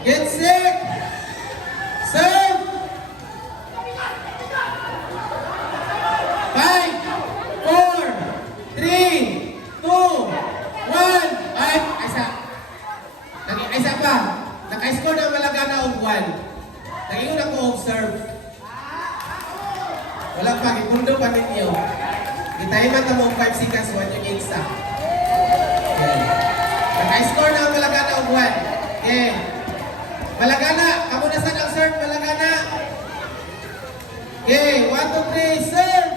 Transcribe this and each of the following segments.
Get set. Serve. 5, 4, 3, 2, 1. Ay, isa. Isa pa. Naka-score na Malagana og 1. Nag-iyon ako observe. Wala pa, ikundo pa ninyo. Itayiman ka mo 5 seconds, 1 yung isa. Okay. Naka-score na ang Malagana og 1. Okay. Malagana, kamo na saan ang serve, Malagana. Okay, 1, 2, 3, serve.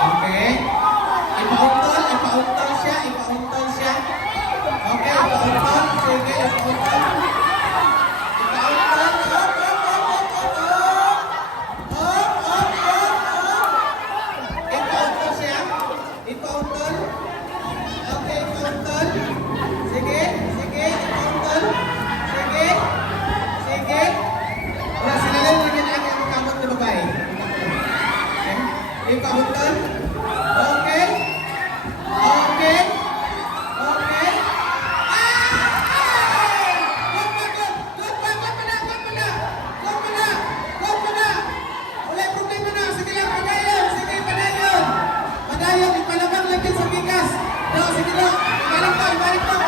Okay. Ipauntol siya. Okay, ipauntol. Sige, ipauntol. Ipauntol. Okay, ipauntol. Sige, ipauntol. Sige. Wala, sila lang naman ang kamot na babae. Okay. Ipauntol. Okay. Padayon, ipalabang lagi sa bigas. No, sige na. Ibalik pa.